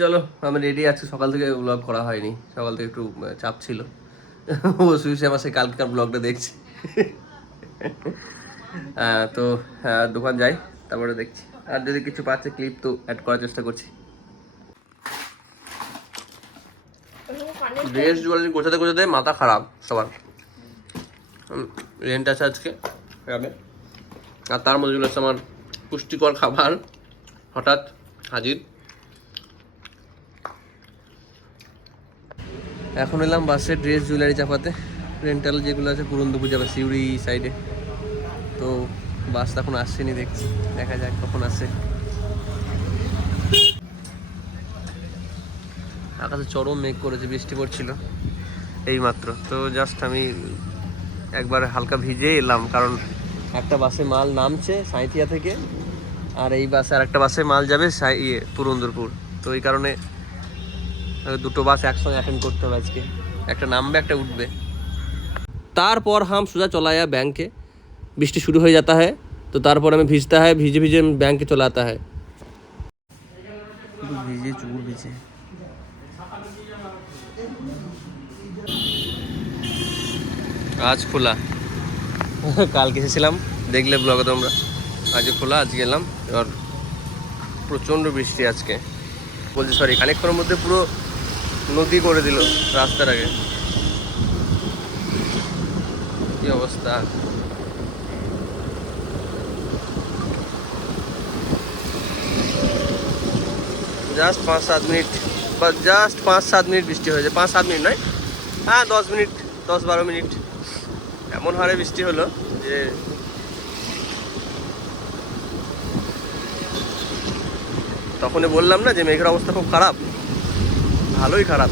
চলো আমি রেডি আছি। সকাল থেকে ব্লগ করা হয়নি, সকাল থেকে একটু চাপ ছিল। ও সুইসে আমার সেই কালকার ব্লগটা দেখছি। তো দোকান যাই, তারপরে দেখছি। আর যদি কিছু পাচ্ছে ক্লিপ তো অ্যাড করার চেষ্টা করছি। ড্রেস জুয়েলারি গোছাতে গোছাতে মাথা খারাপ সবার। রেন্ট আছে আজকে গ্রামে, আর তার মধ্যে চলে আসছে আমার পুষ্টিকর খাবার হঠাৎ হাজির। এখন এলাম বাসে ড্রেস জুয়েলারি চাপাতে। রেন্টাল যেগুলো আছে পুরন্দপুর যাবে, সিউড়ি সাইডে। তো বাস এখন আসছেনি, দেখছি, দেখা যাক কখন আসে। আকাশে চরম মেঘ করেছে, বৃষ্টি পড়ছিল এই মাত্র। তো জাস্ট আমি একবার হালকা ভিজে এলাম, কারণ একটা বাসে মাল নামছে সাঁইথিয়া থেকে, আর এই বাসে আর একটা বাসে মাল যাবে পুরন্দরপুর। তো এই কারণে দুটো বাস একসঙ্গে অ্যাটেন্ড করতে হবে আজকে, একটা নামবে একটা উঠবে। তারপর হাম সোজা চला आया बैंक के। বৃষ্টি শুরু হয়ে जाता है तो তারপর हमें ভিজता है, ভিজে ভিজে बैंक चला आता है। ভিজে চুল ভিজে। আজ খোলা, কালকে এসেছিলাম, দেখলে ব্লগে তোমরা। আজকে খোলা, আজকে এলাম। এবার প্রচণ্ড বৃষ্টি আজকে, বলছি সরি, খানিকক্ষণের মধ্যে পুরো নদী করে দিল রাস্তার আগে। কি অবস্থা! জাস্ট 5-7 মিনিট, বা জাস্ট 5-7 মিনিট বৃষ্টি হয়েছে। 5-7 মিনিট নয়, হ্যাঁ 10 মিনিট, 10-12 মিনিট এমন হারে বৃষ্টি হলো যে তখনই বললাম না যে মেঘের অবস্থা খুব খারাপ, ভালোই খারাপ।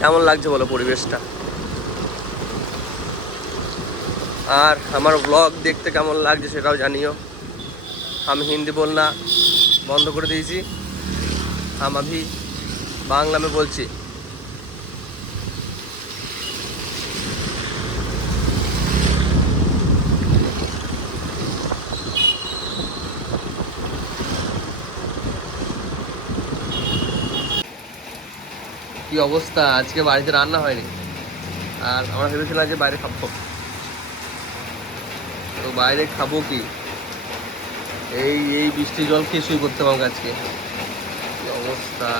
কেমন লাগছে বলো পরিবেশটা? আর আমার ব্লগ দেখতে কেমন লাগছে সেটাও জানিও। আমি হিন্দি বলনা বন্ধ করে দিয়েছি, আমি বাংলা में বলছি। কি অবস্থা! আজকে বাড়িতে রান্না হয়নি, আর আমরা ভেবেছিলাম যে বাইরে খাবো। তো বাইরে খাবো কি, এই এই বৃষ্টির জল খেয়ে শুয়ে করতে পারবো আজকে। কি অবস্থা!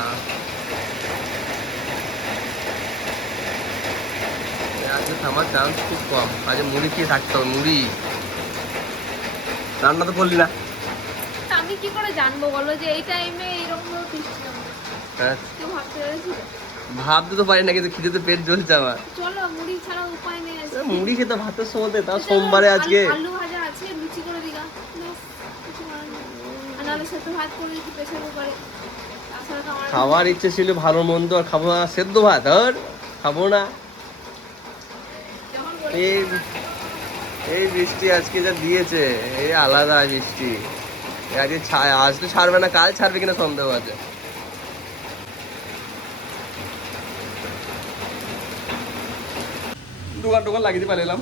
আজকে আমার চান্স খুব কম, আজ মুড়ি খেয়ে থাকতে হবে। মুড়ি রান্না তো করলি না। আমি কি করে জানবো বলো যে এই টাইমে এইরকম বৃষ্টি হবে? হ্যাঁ, কেউ ভাবতে পেরেছিল? ভাবতে তো পারি না, কিন্তু খিদেতে পেট জ্বলছে আমার। চলো মুড়ি ছাড়া উপায় নেই আজকে। মুড়ি খেতে ভাতের সময়, তাও সোমবারে আজকে। আলু ভাজা আছে, লুচি করে দিগা, কিছু করার নেই। আর নাহলে সেদ্ধ ভাত করে দিচ্ছি প্রেসার কুকারে। তাছাড়া তো আমার খাওয়ার ইচ্ছে ছিল ভালো মন্দ, আর খাবো না সেদ্ধ ভাত, আর খাবো না। যখন এই এই বৃষ্টি আজকে যা দিয়েছে, এই আলাদা বৃষ্টি। আজকে আজ তো ছাড়বে না, কাল ছাড়বে কিনা সন্দেহ আছে। দোকান টোকান লাগিয়ে দিয়ে পালাম,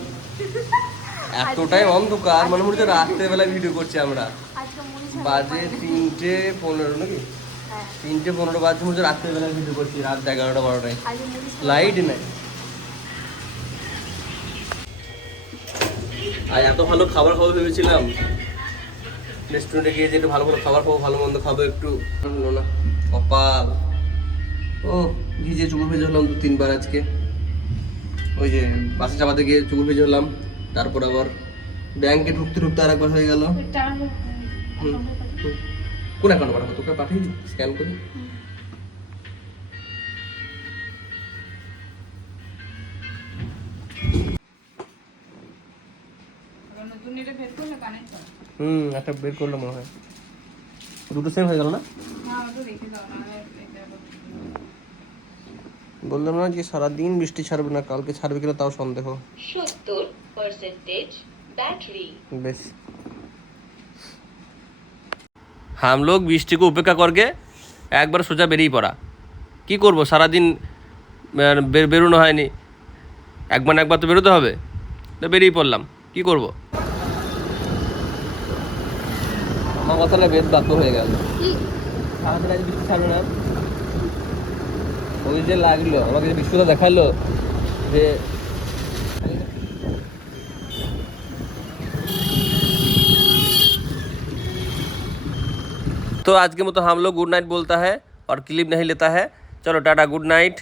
এতটাই অন্ধকার, মনে হচ্ছে রাত্রেবেলায় ভিডিও করছি আমরা। আজকে মুড়ি ছাড়া বাজে 3:15 নাকি, 3:15 বাজে, মনে হচ্ছে রাত্রেবেলায় ভিডিও করছি, রাত 11টা-12টায়। আজকে মুড়ি ছাড়া লাইট নেই। আর এত ভালো খাবার খাবো ভেবেছিলাম, রেস্টুরেন্টে গিয়ে যে একটু ভালো ভালো খাবার খাবো, ভালো মন্দ খাবো, একটু হলো না। কপাল! ও ভিজে চুকুর ভেজে হলাম 2-3 বার আজকে। ওই যে বাসে চাপাতে গিয়ে চুকুর ভেজে হলাম, তারপর আবার ব্যাংকে ঢুকতে ঢুকতে আর একবার হয়ে গেল। কোন অ্যাকাউন্টে পাঠাবো? তোকে পাঠিয়ে দিই স্ক্যান করে। একটা বের করলে মনে হয় দুটো সেম হয়ে গেল না। বললাম না যে সারাদিন বৃষ্টি ছাড়বে না, কালকে ছাড়বে কিনা তাও সন্দেহ। 70% बैटरी। बेस हम लोग বৃষ্টি को उपेक्षा करके একবার সোজা বেরিয়ে পড়া। কি করব, সারাদিন বেরোনো হয়নি, একবার তো বেরোতে হবে, তো বেরিয়ে পড়লাম, কি করব। আমার কথাটা বেদ বাক্য হয়ে গেল। কি সারাদিন আজ বৃষ্টি ছাড়বে না, ওই যে লাগলো আমাকে যে বৃষ্টিটা দেখালো যে तो आज के मतो हम लोग गुड नाइट बोलता है और क्लिप नहीं लेता है। चलो टाटा, गुड नाइट।